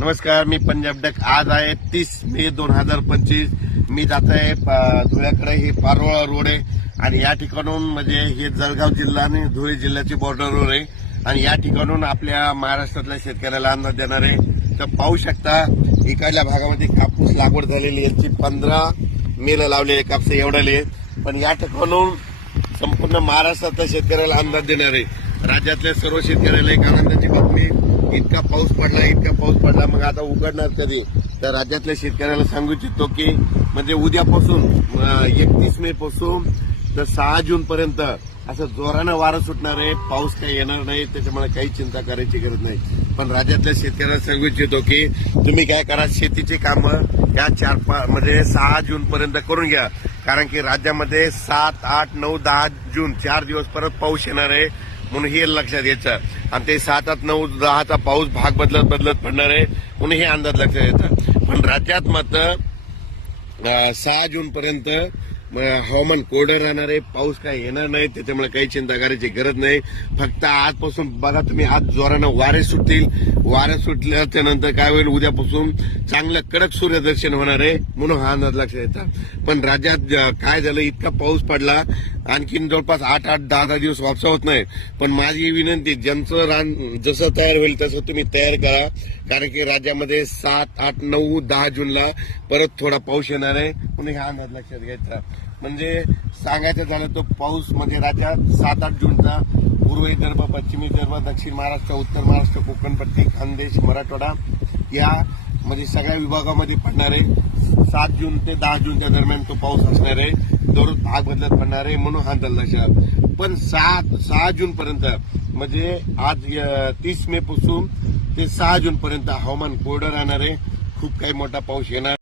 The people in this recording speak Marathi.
नमस्कार, मी पंजाब डक. आज आहे 30 मे 2025. मी जात आहे धुळ्याकडे. हे पारोळा रोड आहे आणि या ठिकाणून म्हणजे हे जळगाव जिल्हा आणि धुळे जिल्ह्याची बॉर्डरवर आहे आणि या ठिकाणून आपल्या महाराष्ट्रातल्या शेतकऱ्याला अंदाज देणार आहे. तर पाहू शकता इकडल्या भागामध्ये कापूस लागवड झालेली याची 15 मेला लावलेले कापूस एवढाले, पण या ठिकाणून संपूर्ण महाराष्ट्रातल्या शेतकऱ्याला अंदाज देणार आहे. राज्यातल्या सर्व शेतकऱ्याला एक आनंदाची बातमी, इतका पाऊस पडला, मग आता उघडणार कधी? तर राज्यातल्या शेतकऱ्याला सांगू इच्छितो की म्हणजे उद्यापासून 31 मे पासून तर 6 जून पर्यंत असं जोरानं वारं सुटणार आहे. पाऊस काही येणार नाही, त्याच्यामुळे काही चिंता करायची गरज नाही. पण राज्यातल्या शेतकऱ्याला सांगू इच्छितो की तुम्ही काय करा, शेतीची कामं या 6 जून पर्यंत करून घ्या, कारण की राज्यामध्ये 7, 8, 9, 10 जून 4 दिवस परत पाऊस येणार आहे. म्हणून हे लक्षात घ्यायचं आणि ते 7, 8, 9, 10चा पाऊस भाग बदलत पडणार आहे, म्हणून हे अंदाज लक्षात घ्यायचा. पण राज्यात मात्र 6 जून पर्यंत हवामान कोरडं राहणार आहे. पाऊस काही येणार नाही, त्याच्यामुळे काही चिंता करायची गरज नाही. फक्त आजपासून बघा तुम्ही, आज जोरानं वारे सुटतील. वारे सुटल्याच्या नंतर काय होईल, उद्यापासून चांगलं कडक सूर्यदर्शन होणार आहे, म्हणून हा अंदाज लक्षात घ्यायचा. पण राज्यात काय झालं, इतका पाऊस पडला, आणखीन जवळपास 8, 10 दिवस वापसा होत नाही. पण माझी विनंती, ज्यांचं रान जसं तयार होईल तसं तुम्ही तयार करा, कारण की राज्यामध्ये 7, 8, 9, 10 जूनला परत थोडा पाऊस येणार आहे, म्हणून हा अंदाज लक्षात घ्यायचा. म्हणजे सांगायचं झालं तो पाऊस म्हणजे राज्यात 7, 8 जूनचा पूर्व विदर्भ, पश्चिम विदर्भ, दक्षिण महाराष्ट्र, उत्तर महाराष्ट्र, कोकणपट्टी, खानदेश, मराठवाडा या म्हणजे सगळ्या विभागामध्ये पडणार आहे. 7 जून ते 10 जूनच्या दरम्यान तो पाऊस असणार आहे, दररोज भाग बदलत पडणार आहे, म्हणून हा अंदाज लक्षात. पण 6 जून पर्यंत म्हणजे आज 30 मे पासून ते 6 जून पर्यंत हवामान कोरडं राहणार आहे. खूप काही मोठा पाऊस येणार.